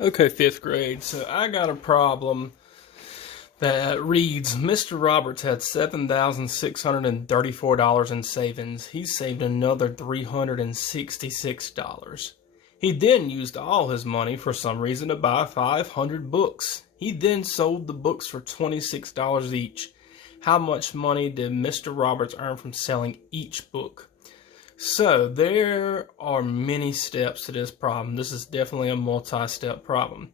Okay, fifth grade. So I got a problem that reads Mr. Roberts had $7,634 in savings. He saved another $366. He then used all his money for some reason to buy 500 books. He then sold the books for $26 each. How much money did Mr. Roberts earn from selling each book? So there are many steps to this problem. This is definitely a multi-step problem.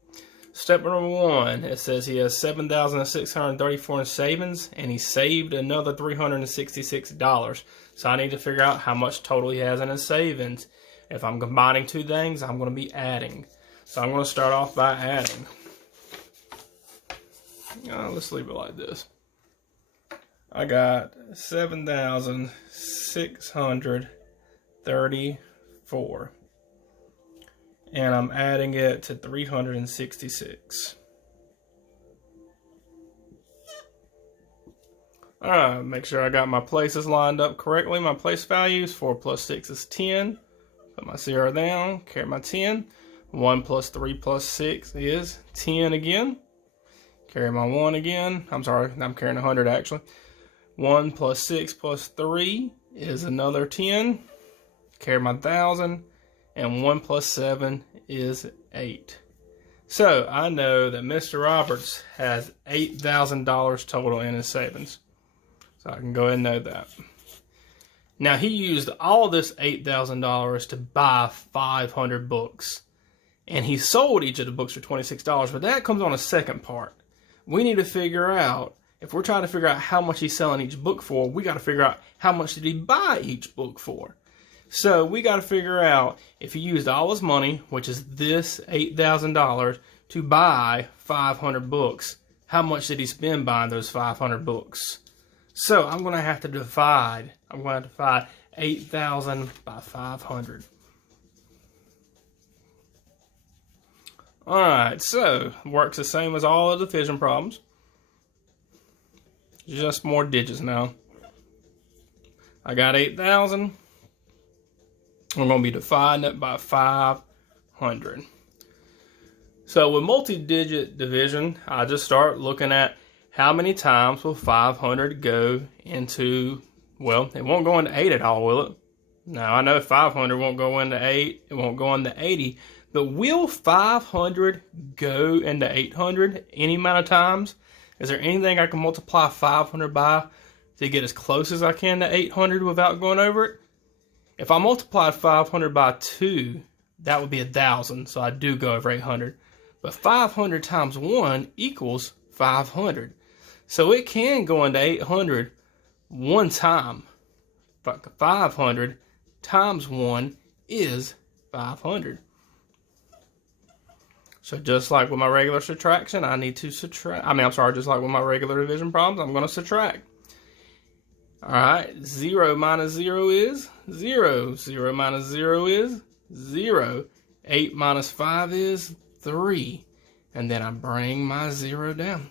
Step number one, it says he has $7,634 in savings and he saved another $366. So I need to figure out how much total he has in his savings. If I'm combining two things, I'm going to be adding. So I'm going to start off by adding. Let's leave it like this. I got 7,634. And I'm adding it to 366. Alright, make sure I got my places lined up correctly. My place values, 4 plus 6 is 10. Put my 0 down, carry my 10. 1 plus 3 plus 6 is 10 again. Carry my 1 again. I'm sorry, I'm carrying 100 actually. 1 plus 6 plus 3 is another 10. Carry my 1,000. And 1 plus 7 is 8. So I know that Mr. Roberts has $8,000 total in his savings. So I can go ahead and know that. Now he used all this $8,000 to buy 500 books. And he sold each of the books for $26, but that comes on a second part. We need to figure out, if we're trying to figure out how much he's selling each book for, we got to figure out how much did he buy each book for. So we got to figure out if he used all his money, which is this $8,000, to buy 500 books. How much did he spend buying those 500 books? So I'm going to have to divide. I'm going to divide 8,000 by 500. Alright, so works the same as all of the division problems. Just more digits now. I got 8,000. We're going to be dividing it by 500. So with multi-digit division, I just start looking at how many times will 500 go into, well, it won't go into 8 at all, will it? Now, I know 500 won't go into 8, it won't go into 80, but will 500 go into 800 any amount of times? Is there anything I can multiply 500 by to get as close as I can to 800 without going over it? If I multiplied 500 by 2, that would be 1,000, so I do go over 800. But 500 times 1 equals 500. So it can go into 800 one time. But 500 times 1 is 500. So just like with my regular subtraction, I need to subtract. Just like with my regular division problems, I'm going to subtract. Alright, 0 minus 0 is 0. 0 minus 0 is 0. 8 minus 5 is 3. And then I bring my 0 down.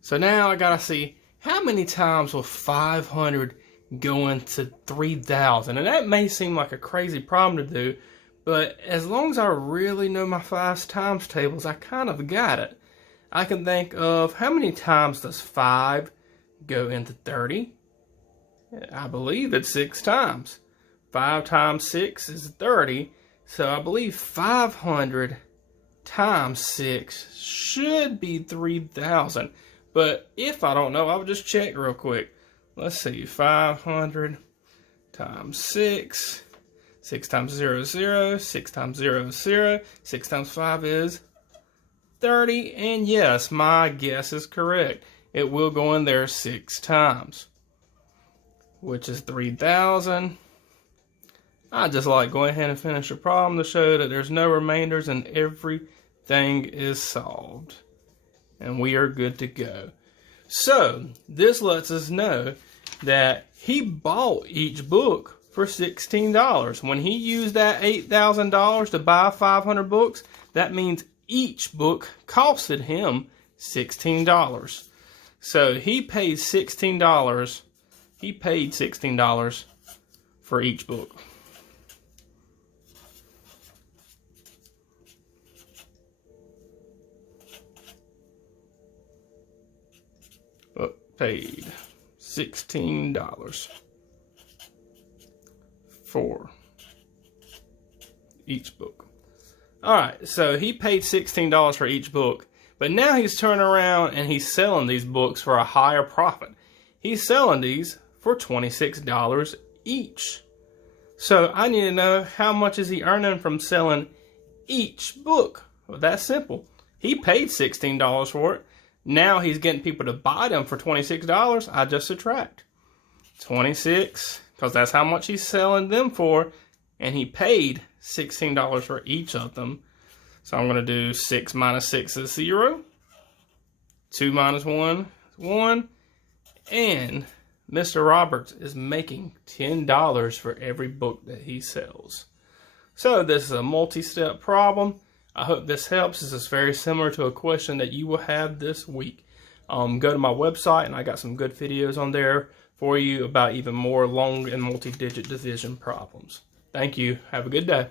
So now I gotta see how many times will 500 go into 3,000. And that may seem like a crazy problem to do, but as long as I really know my 5 times tables, I kind of got it. I can think of how many times does 5 go into 30? I believe it's 6 times. 5 times 6 is 30. So I believe 500 times 6 should be 3,000. But if I don't know, I'll just check real quick. Let's see. 500 times 6. 6 times 0 is 0. 6 times 0 is 0. 6 times 5 is 30. And yes, my guess is correct. It will go in there 6 times, which is 3,000. I just like going ahead and finish the problem to show that there's no remainders and everything is solved. And we are good to go. So this lets us know that he bought each book for $16. When he used that $8,000 to buy 500 books, that means each book costed him $16. So he paid $16. He paid $16 for each book. paid $16 for each book. Alright, so he paid $16 for each book, but now he's turning around and he's selling these books for a higher profit. He's selling these for $26 each. So I need to know, how much is he earning from selling each book? Well, that's simple. He paid $16 for it. Now he's getting people to buy them for $26. I just subtract 26, because that's how much he's selling them for, and he paid $16 for each of them. So I'm going to do 6 minus 6 is 0. 2 minus 1 is 1. And Mr. Roberts is making $10 for every book that he sells. So this is a multi-step problem. I hope this helps. This is very similar to a question that you will have this week. Go to my website, and I got some good videos on there for you about even more long and multi-digit division problems. Thank you. Have a good day.